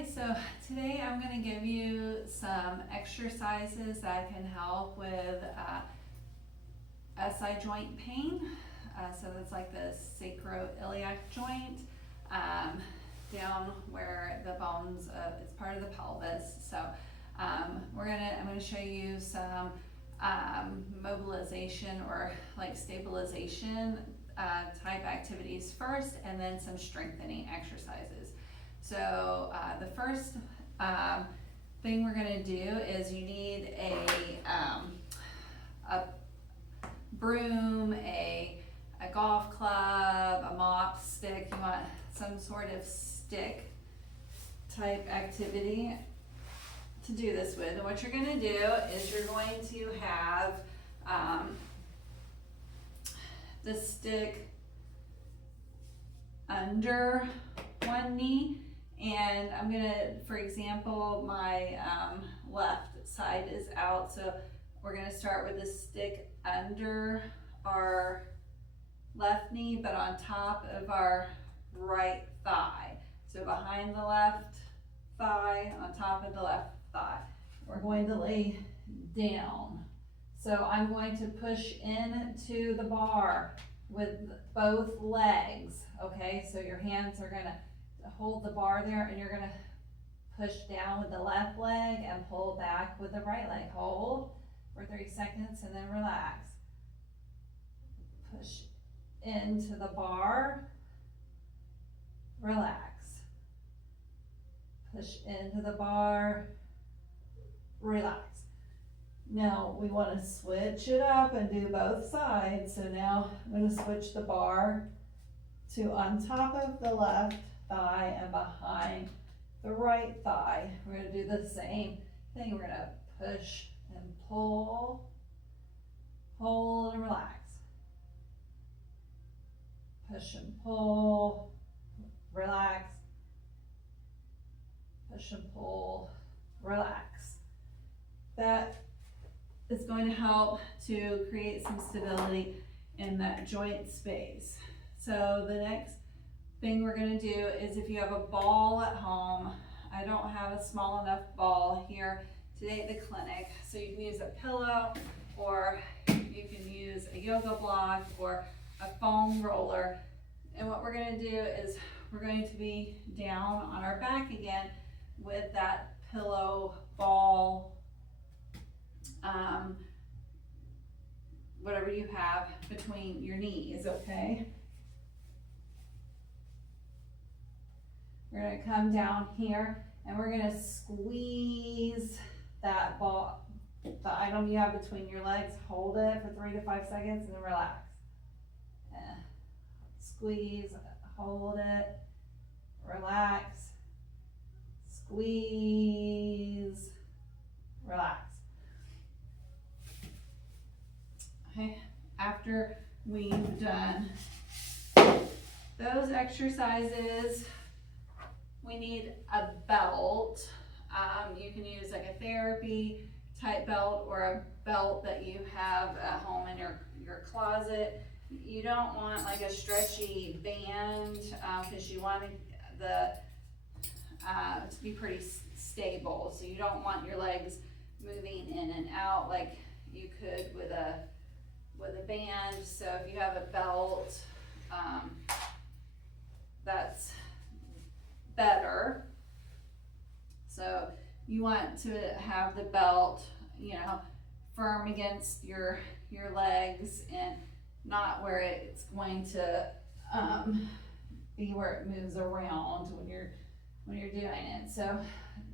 right, so today I'm going to give you some exercises that can help with SI joint pain. So that's like the sacroiliac joint, down where the bones, it's part of the pelvis. So I'm going to show you some mobilization or like stabilization type activities first, and then some strengthening exercises. So the first thing we're going to do is you need a broom, a golf club, a mop stick. You want some sort of stick type activity to do this with. And what you're going to do is you're going to have the stick under one knee, and I'm gonna, for example, my left side is out, so we're gonna start with the stick under our left knee, but on top of our right thigh. So behind the left thigh, on top of the left thigh. We're going to lay down. So I'm going to push into the bar with both legs, okay? So your hands are gonna hold the bar there, and you're gonna push down with the left leg and pull back with the right leg. Hold for 3 seconds and then relax. Push into the bar, relax. Push into the bar, relax. Now we want to switch it up and do both sides. So now I'm going to switch the bar to on top of the left thigh and behind the right thigh. We're going to do the same thing. We're going to push and pull, hold and relax. Push and pull, relax. Push and pull, relax. That is going to help to create some stability in that joint space. So the next thing we're going to do is, if you have a ball at home, I don't have a small enough ball here today at the clinic, so you can use a pillow, or you can use a yoga block or a foam roller. And what we're going to do is we're going to be down on our back again with that pillow ball, whatever you have between your knees, okay? We're going to come down here and we're going to squeeze that ball, the item you have between your legs. Hold it for 3 to 5 seconds and then relax. Squeeze, hold it, relax, squeeze, relax. Okay, after we've done those exercises, we need a belt. You can use like a therapy type belt, or a belt that you have at home in your closet. You don't want like a stretchy band, because you want the to be pretty stable. So you don't want your legs moving in and out like you could with a band. So if you have a belt, that's better. So you want to have the belt, you know, firm against your legs, and not where it's going to be where it moves around when you're doing it. So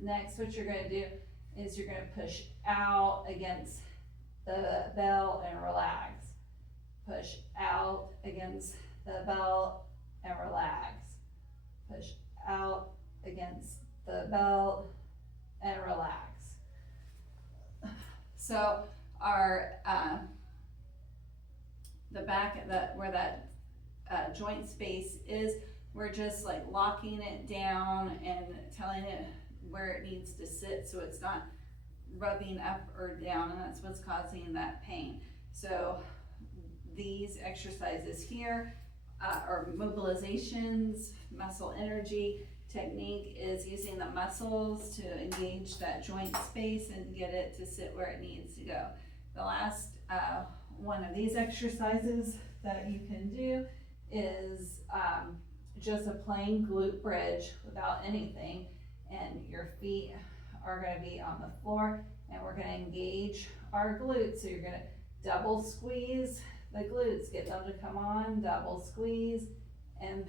next, what you're going to do is you're going to push out against the belt and relax. Push out against the belt and relax. Push out against the belt and relax. So our the back of where that joint space is, we're just like locking it down and telling it where it needs to sit, so it's not rubbing up or down, and that's what's causing that pain. So these exercises here are mobilizations, muscle energy, technique is using the muscles to engage that joint space and get it to sit where it needs to go. The last one of these exercises that you can do is just a plain glute bridge without anything, and your feet are going to be on the floor, and we're going to engage our glutes. So you're going to double squeeze the glutes, get them to come on, double squeeze, and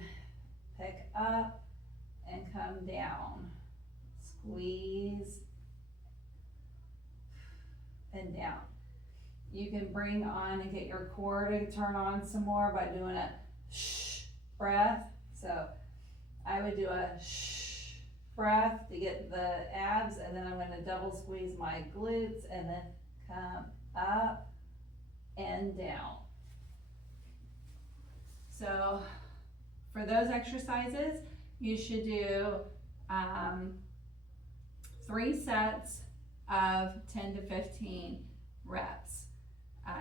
pick up and come down, squeeze and down. You can bring on and get your core to turn on some more by doing a shh breath. So I would do a shh breath to get the abs, and then I'm going to double squeeze my glutes and then come up and down. So for those exercises, you should do 3 sets of 10 to 15 reps.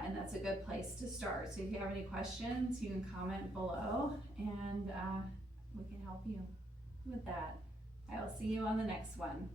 And that's a good place to start. So if you have any questions, you can comment below, and we can help you with that. I will see you on the next one.